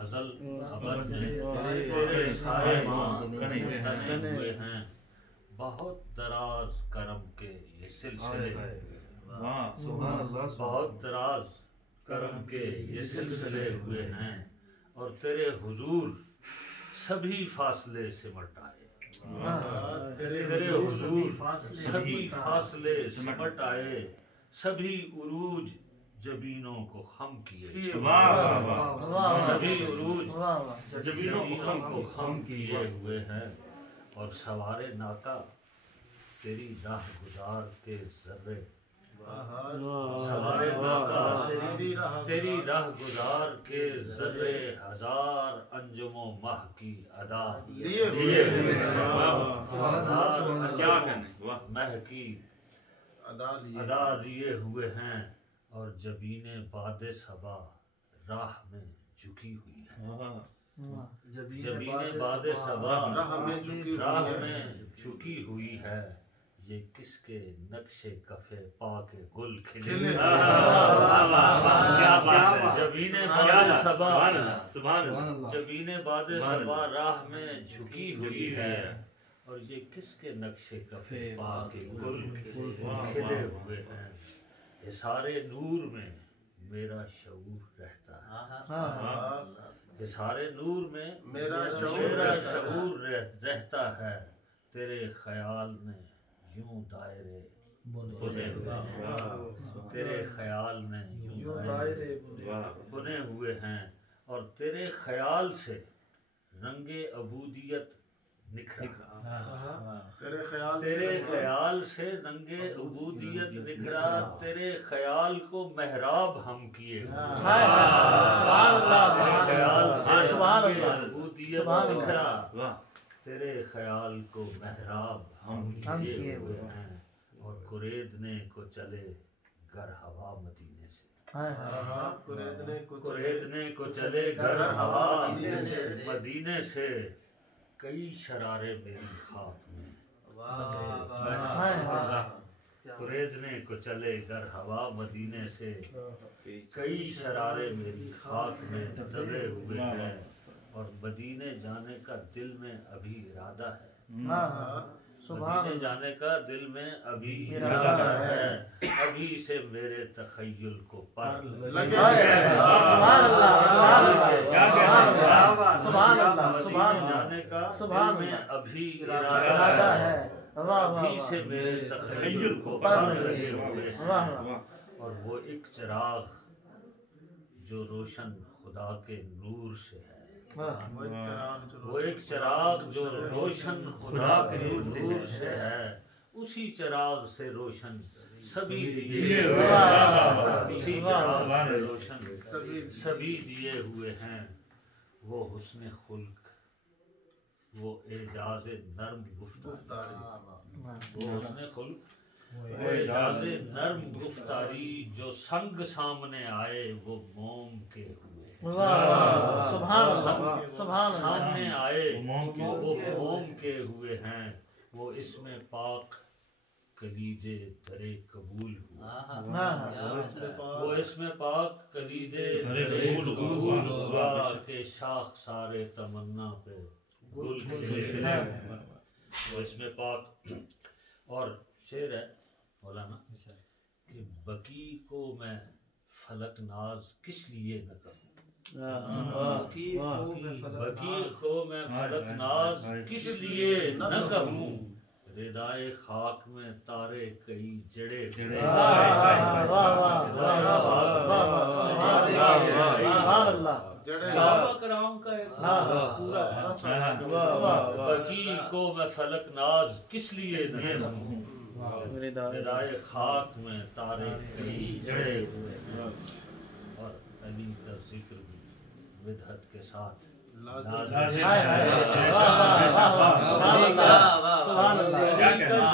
ازل خبر میں تیرے سائے ماں تنے ہوئے ہیں، بہت دراز کرم کے یہ سلسلے، بہت دراز کرم کے یہ سلسلے ہوئے ہیں، اور تیرے حضور سبھی فاصلے سمٹ آئے، تیرے حضور سبھی فاصلے سمٹ آئے، سبھی عروج جبینوں کو خم کیے، سبھی عروج جبینوں کو خم کیے ہوئے ہیں، اور سوارے ناکا تیری راہ گزار کے ذرے، سوارے ناکا تیری راہ گزار کے ذرے، ہزار انجم و مہ کی ادا لیے ہوئے ہیں، مہ کی ادا لیے ہوئے ہیں، اور جبین باد صبا راہ میں جھکی ہوئی ہے، جبین باد صبا راہ میں جھکی ہوئی ہے، یہ کس کے نقش کف پا کے گل کھلے، جبین باد صبا جبین باد صبا راہ میں جھکی ہوئی ہے، اور یہ کس کے نقش کف پا کے گل کھلے ہوئے ہیں، حصارِ نور میں میرا شعور رہتا ہے، حصارِ نور میں میرا شعور رہتا ہے، تیرے خیال میں یوں دائرے بنے ہوئے ہیں، تیرے خیال میں یوں دائرے بنے ہوئے ہیں، اور تیرے خیال سے رنگ عبودیت نکھرا، تیرے خیال سے رنگ عبودیت نکھرا، تیرے خیال کو محراب ہم کیے، خیال سے رنگ عبودیت نکھرا، تیرے خیال کو محراب ہم کیے ہوئے ہیں، اور قریدنے کو چلے گر ہوا مدینے سے، قریدنے کو چلے گر ہوا مدینے سے، کئی شرارے میری خاک میں، قریدنے کو چلے گر ہوا مدینے سے، کئی شرارے میری خاک میں دبے ہوئے ہیں، اور مدینے جانے کا دل میں ابھی ارادہ ہے، مدینے جانے کا دل میں ابھی ارادہ ہے، ابھی سے میرے تخیل کو پر لگے، جانے کا دل میں ابھی ارادہ ہے، ابھی سے میرے تخیل کو پر لگے ہوئے ہیں، اور وہ ایک چراغ جو روشن خدا کے نور سے ہے، وہ ایک چراغ جو روشن خدا کے نور سے ہے، اسی چراغ سے روشن سبھی دیے ہوئے ہیں، اسی چراغ سے روشن سبھی دیے ہوئے ہیں، وہ حسن خلق، وہ اعجاز نرم گفتاری، وہ حسن خلق، وہ اعجاز نرم گفتاری، جو سنگ سامنے آئے وہ موم کے ہوئے، سامنے آئے وہ موم کے ہوئے ہیں، وہ اس میں پاک کلید در قبول ہوا، وہ اس میں پاک کلید در قبول ہوا، کہ شاخ سارے تمنا پہ گل کھلے، وہ اس میں پاک، اور شعر ہے مولانا کہ بقی کو میں فلک ناز کس لیے نہ کہوں، بقی کو میں فلک ناز کس لیے نہ کہوں، ردائے خاک میں تارے کئی جڑے، صحابہ کرام کا ایک پورا ہے، بقی کو میں فلک ناز کس لیے نہ کہوں، ردائے خاک میں تارے کئی جڑے ہوئے ہیں، اور علی کا ذکر بھی بدعت کے ساتھ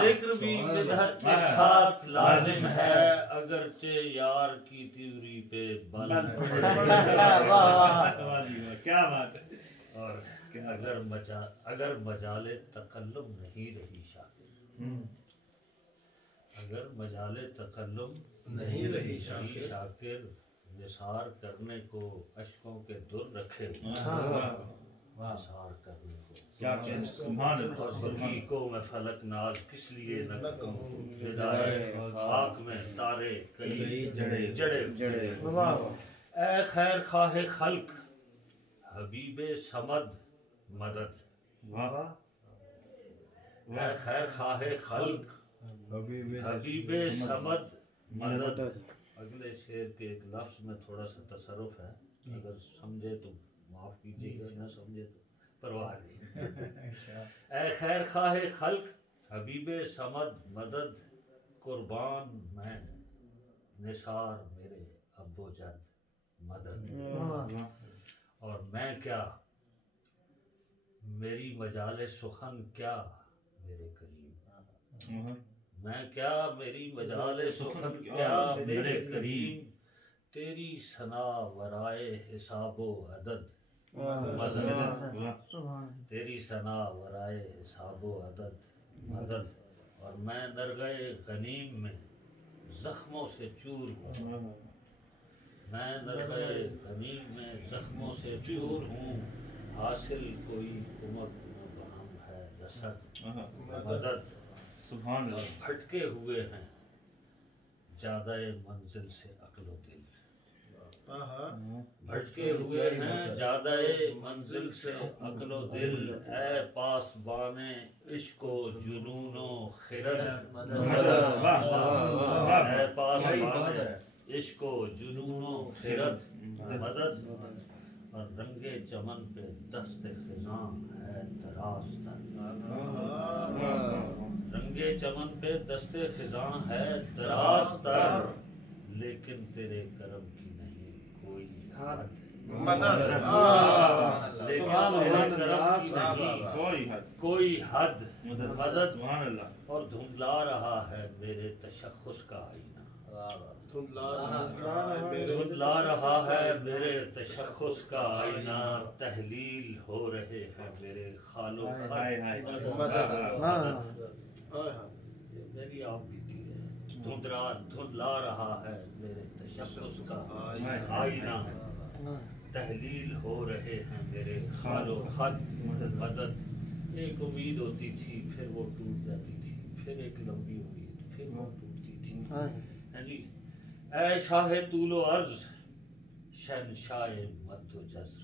ذکر بھی بدعت کے ساتھ لازم ہے، اگرچہ یار کی تیوری پہ بل، کیا بات ہے، اور اگر مجال تکلم نہیں رہی شاکر، اگر مجال تکلم نہیں رہی شاکر، نثار کرنے کو اشکوں کے در رکھے نثار کرنے کو کیا سبحان اللہ اور بقی کو میں فلک ناز کس لیے نہ کہوں جدائے خاک میں تارے کئی جڑے اے خیر خواہ خلق حبیب صمد مدد اے خیر خواہ خلق حبیب صمد مدد اگلے شعر کے ایک لفظ میں تھوڑا سا تصرف ہے، اگر سمجھے تو معاف کیجیے گا، نہ سمجھے تو پرواہ نہیں۔ اے خیر خواہ خلق حبیب صمد مدد قربان میں نثار میرے ابو جد مدد اور میں کیا میری مجال سخن کیا میرے کریم میں کیا میری مجال سخن کیا میرے کریم تیری ثنا ورائے حساب و عدد مدد تیری ثنا ورائے حساب و عدد مدد اور میں نرغے غنیم میں زخموں سے چور ہوں میں نرغے غنیم میں زخموں سے چور ہوں حاصل کوئی کمک نہ بہم ہے رسد مدد سبحان اور اللہ بھٹکے ہوئے ہیں زیادہ منزل سے عقل و دل بھٹکے ہوئے ہیں زیادہ منزل سے عقل و دل اے پاسبان عشق و جنون و خرد اے پاسبان عشق و جنون و خرد مدد اور رنگے چمن پہ دست خزاں ہے دراز تر رنگے چمن پہ دست خزاں ہے دراز تر لیکن تیرے کرم کی نہیں کوئی حد لیکن تیرے کرم کی نہیں کوئی حد مدد اور دھندلا رہا ہے میرے تشخص کا آئینہ دھندلا رہا ہے میرے تشخص کا آئینہ تحلیل ہو رہے ہیں میرے خال و خط میری آپ بیتی ہے دھندلا رہا ہے میرے تشخص کا آئینہ تحلیل ہو رہے ہیں میرے خال و خط مدد ایک امید ہوتی تھی پھر وہ ٹوٹ جاتی تھی پھر ایک لمبی امید پھر وہ ٹوٹتی تھی جی اے شاہ طول و عرض شہنشاہ مد و جزر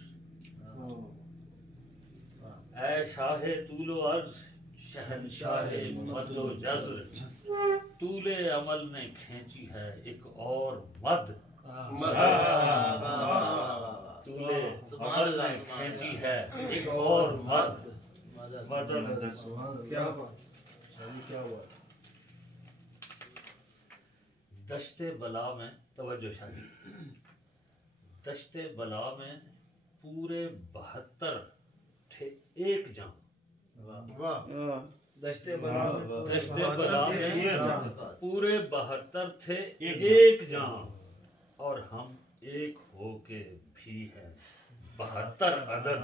اے شاہ طول و عرض شہنشاہ مد و جزر طول عمل نے کھینچی ہے ایک اور مد طول عمل نے کھینچی ہے ایک اور مد مدد کیا ہوا دشت بلا میں توجہ شاہی دشت بلا میں پورے 72 تھے ایک جان دشت بلا میں پورے 72 تھے ایک جان اور ہم ایک ہو کے بھی ہیں 72 عدد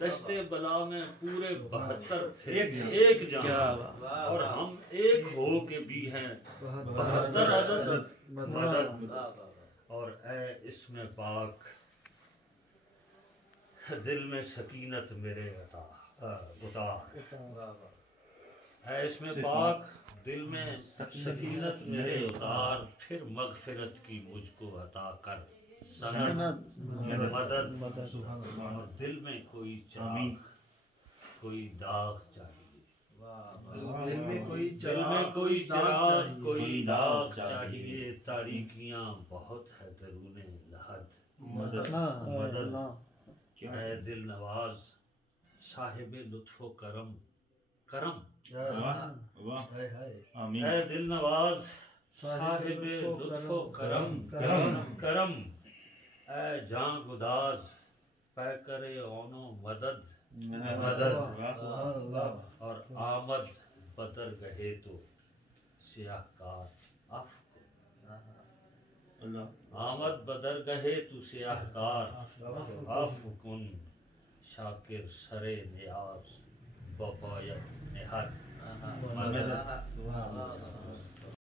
دشت بلا میں پورے 72 تھے ایک جان اور ہم ایک ہو کے بھی ہیں 72 عدد مدد اور اے اسم پاک دل میں سکینت میرے اتار اے اسم پاک دل میں سکینت میرے اتار پھر مغفرت کی مجھ کو عطا کر سند مدد اور دل میں کوئی چراغ کوئی داغ چاہیے دل میں کوئی چراغ کوئی داغ چاہیے تاریکیاں بہت ہے درون لحد مدد اے دل نواز صاحب لطف و کرم اے دل نواز صاحب لطف و کرم اے جان گداز پے کرے اون و مدد اور آمد بدر گہے تو سیاہ کار آمد بدر گہے تو سیاہ کار عفو کن شاکر سرے نیاز بابا یا نهر محمد